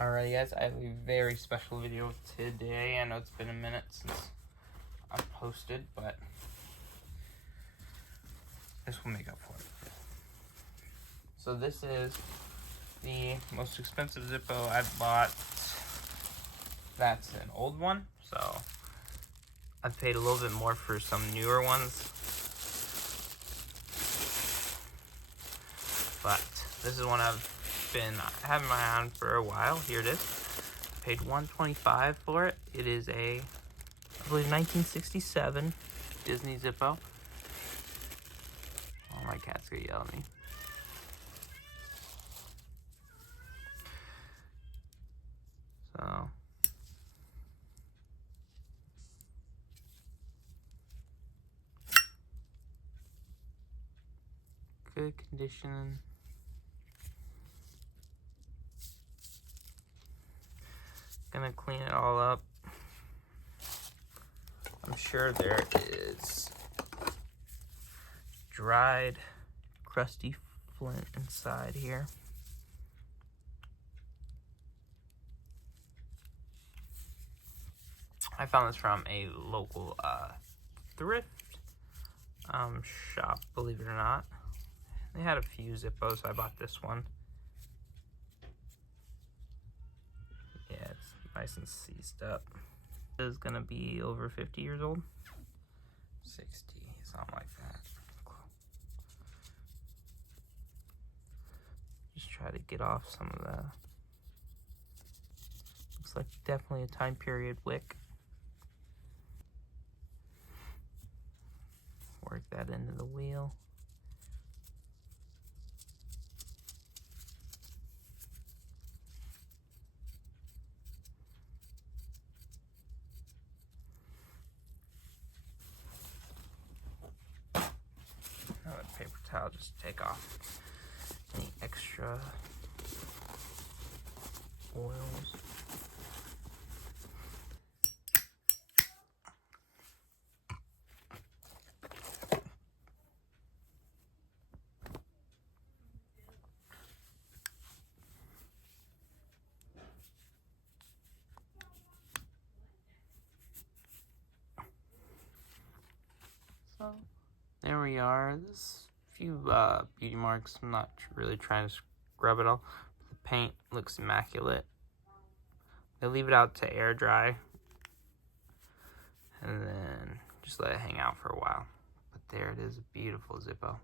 Alright guys, I have a very special video today. I know it's been a minute since I've posted, but this will make up for it. So this is the most expensive Zippo I've bought. That's an old one, so I've paid a little bit more for some newer ones. But this is one I've been having my eye on for a while. Here it is. Paid $125 for it. It is a, I believe, 1967 Disney Zippo. Oh, my cat's gonna yell at me. So good condition. Gonna clean it all up. I'm sure there is dried, crusty flint inside here. I found this from a local thrift shop, believe it or not. They had a few Zippos, so I bought this one. Yeah, it's nice and seized up. It is gonna be over 50 years old. 60, something like that. Just try to get off some of the, looks like definitely a time period wick. Work that into the wheel. Now with paper towel, just take off any extra oils. So there we are. There's a few beauty marks. I'm not really trying to scrub it all. The paint looks immaculate. They leave it out to air dry and then just let it hang out for a while. But there it is, a beautiful Zippo.